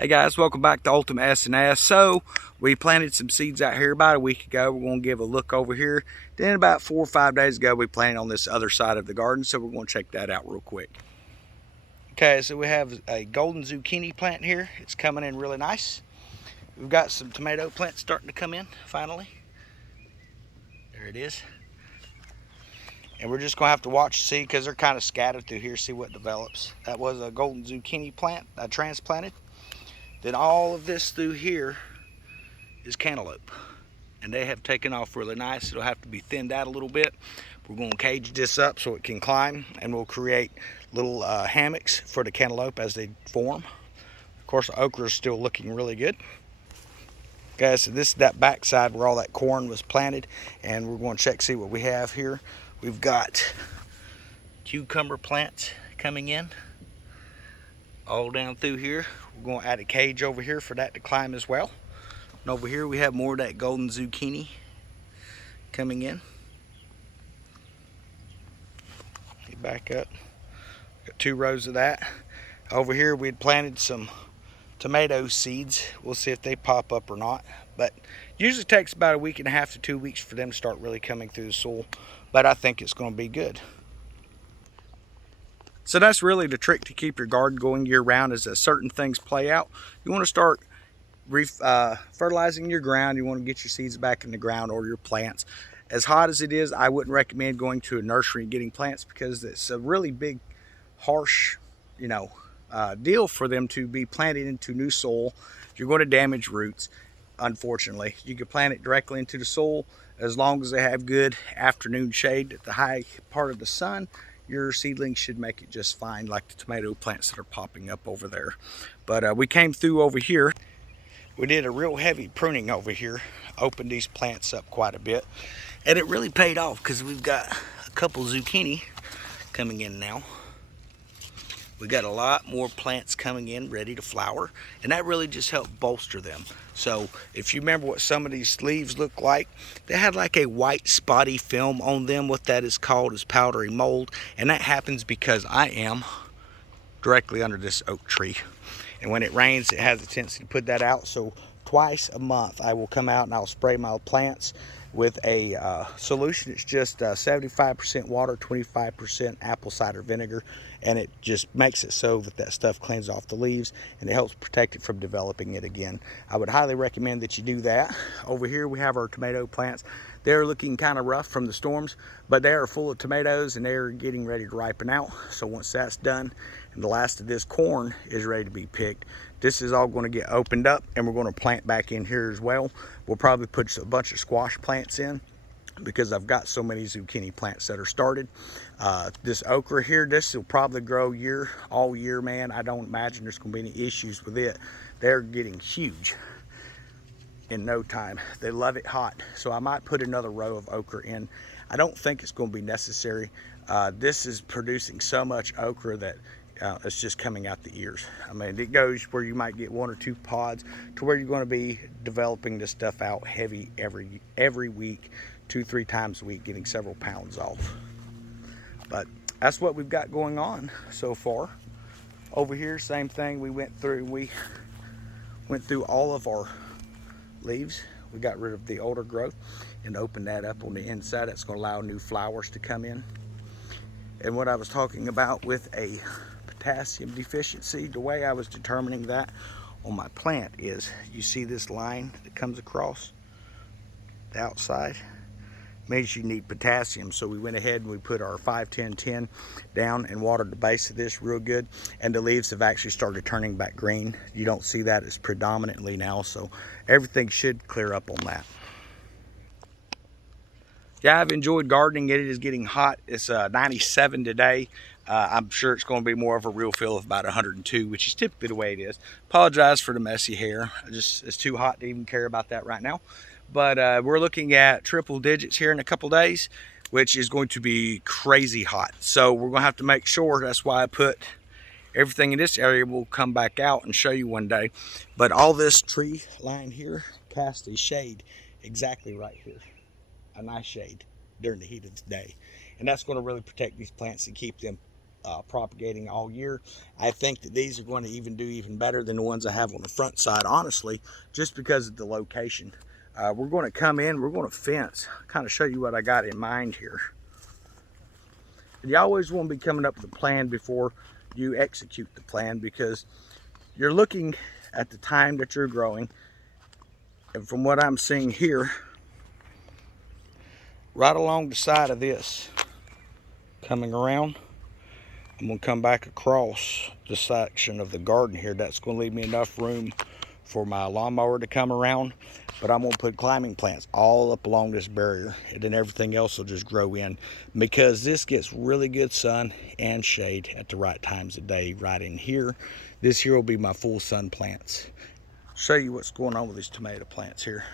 Hey guys, welcome back to Ultimate S&S. So we planted some seeds out here about a week ago. We're going to give a look over here. Then about 4 or 5 days ago we planted on this other side of the garden, so we're going to check that out real quick. Okay, so we have a golden zucchini plant here. It's coming in really nice. We've got some tomato plants starting to come in finally. There it is. And we're just going to have to watch to see, because they're kind of scattered through here, see what develops. That was a golden zucchini plant I transplanted. Then all of this through here is cantaloupe, and they have taken off really nice. It'll have to be thinned out a little bit. We're going to cage this up so it can climb, and we'll create little hammocks for the cantaloupe as they form. Of course, the okra is still looking really good. Guys, so this is that back side where all that corn was planted, and we're going to check see what we have here. We've got cucumber plants coming in all down through here. We're going to add a cage over here for that to climb as well. And over here we have more of that golden zucchini coming in. Back up. Got 2 rows of that. Over here we had planted some tomato seeds. We'll see if they pop up or not. But usually takes about a week and a half to 2 weeks for them to start really coming through the soil. But I think it's going to be good. So that's really the trick to keep your garden going year round, is that certain things play out. You want to start fertilizing your ground. You want to get your seeds back in the ground, or your plants. As hot as it is, I wouldn't recommend going to a nursery and getting plants, because it's a really big, harsh, deal for them to be planted into new soil. You're going to damage roots, unfortunately. You can plant it directly into the soil as long as they have good afternoon shade at the high part of the sun. Your seedlings should make it just fine, like the tomato plants that are popping up over there. But we came through over here. We did a real heavy pruning over here, opened these plants up quite a bit, and it really paid off, because we've got a couple zucchini coming in now. We got a lot more plants coming in ready to flower, and that really just helped bolster them. So if you remember what some of these leaves look like, they had like a white spotty film on them. What that is called is powdery mold, and that happens because I am directly under this oak tree, and when it rains it has a tendency to put that out. So twice a month I will come out and I'll spray my plants with a solution. It's just 75% water, 25% apple cider vinegar, and it just makes it so that stuff cleans off the leaves, and it helps protect it from developing it again. I would highly recommend that you do that. Over here we have our tomato plants. They're looking kind of rough from the storms, but they are full of tomatoes, and they're getting ready to ripen out. So once that's done and the last of this corn is ready to be picked, this is all going to get opened up, and we're going to plant back in here as well. We'll probably put a bunch of squash plants in, because I've got so many zucchini plants that are started. This okra here, this will probably grow all year, man. I don't imagine there's going to be any issues with it. They're getting huge in no time. They love it hot, so I might put another row of okra in. I don't think it's going to be necessary. This is producing so much okra that it's just coming out the ears. I mean, it goes where you might get 1 or 2 pods, to where you're going to be developing this stuff out heavy every week, 2-3 times a week, getting several pounds off. But that's what we've got going on so far. Over here, same thing. We went through all of our leaves. We got rid of the older growth and opened that up on the inside. That's going to allow new flowers to come in. And what I was talking about with a potassium deficiency, the way I was determining that on my plant is, you see this line that comes across the outside? Means you need potassium. So we went ahead and we put our 5-10-10 down and watered the base of this real good, and the leaves have actually started turning back green. You don't see that as predominantly now, so everything should clear up on that. Yeah, I've enjoyed gardening. It is getting hot. It's 97 today. I'm sure it's going to be more of a real feel of about 102, which is typically the way it is. Apologize for the messy hair. It's too hot to even care about that right now. But we're looking at triple digits here in a couple days, which is going to be crazy hot. So we're going to have to make sure. That's why I put everything in this area. We'll come back out and show you one day. But all this tree line here casts a shade exactly right here. A nice shade during the heat of the day, and that's going to really protect these plants and keep them propagating all year. I think that these are going to do even better than the ones I have on the front side, honestly, just because of the location. We're going to come in, we're going to fence, kind of show you what I got in mind here. And you always want to be coming up with a plan before you execute the plan, because you're looking at the time that you're growing. And from what I'm seeing here, right along the side of this, coming around, I'm going to come back across the section of the garden here. That's going to leave me enough room for my lawnmower to come around. But I'm going to put climbing plants all up along this barrier, and then everything else will just grow in, because this gets really good sun and shade at the right times of day right in here. This here will be my full sun plants. Show you what's going on with these tomato plants here.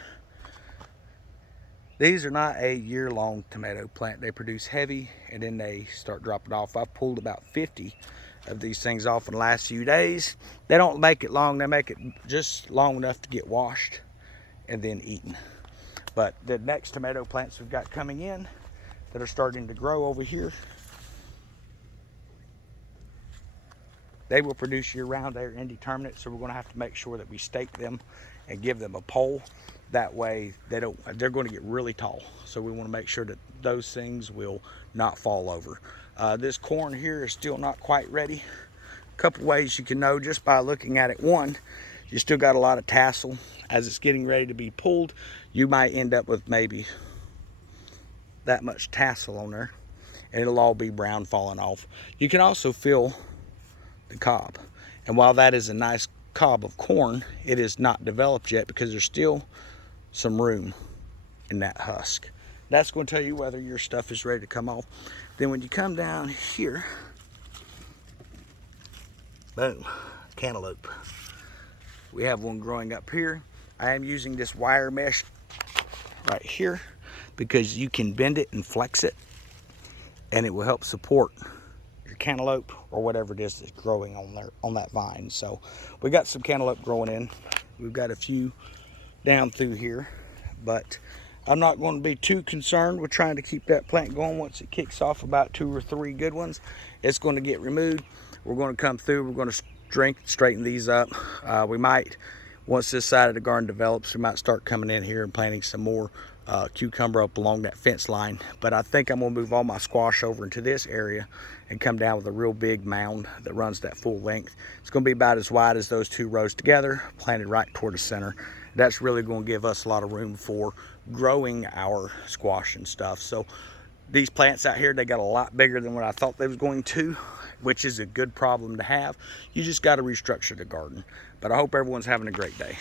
These are not a year-long tomato plant. They produce heavy and then they start dropping off. I've pulled about 50 of these things off in the last few days. They don't make it long. They make it just long enough to get washed and then eaten. But the next tomato plants we've got coming in that are starting to grow over here, they will produce year-round. They're indeterminate, so we're going to have to make sure that we stake them and give them a pole. That way they're going to get really tall, so we want to make sure that those things will not fall over. This corn here is still not quite ready. A couple ways you can know just by looking at it. One, you still got a lot of tassel. As it's getting ready to be pulled, you might end up with maybe that much tassel on there, and it'll all be brown falling off. You can also feel the cob, and while that is a nice cob of corn, it is not developed yet because there's still some room in that husk. That's going to tell you whether your stuff is ready to come off. Then when you come down here, boom, cantaloupe. We have one growing up here. I am using this wire mesh right here because you can bend it and flex it, and it will help support your cantaloupe or whatever it is that's growing on there on that vine. So we got some cantaloupe growing in. We've got a few down through here, but I'm not going to be too concerned with trying to keep that plant going. Once it kicks off about 2 or 3 good ones, it's going to get removed. We're going to come through, we're going to straighten these up. We might, once this side of the garden develops, we might start coming in here and planting some more cucumber up along that fence line. But I think I'm going to move all my squash over into this area and come down with a real big mound that runs that full length. It's going to be about as wide as those 2 rows together, planted right toward the center. That's really going to give us a lot of room for growing our squash and stuff. So these plants out here, they got a lot bigger than what I thought they was going to, which is a good problem to have. You just got to restructure the garden. But I hope everyone's having a great day.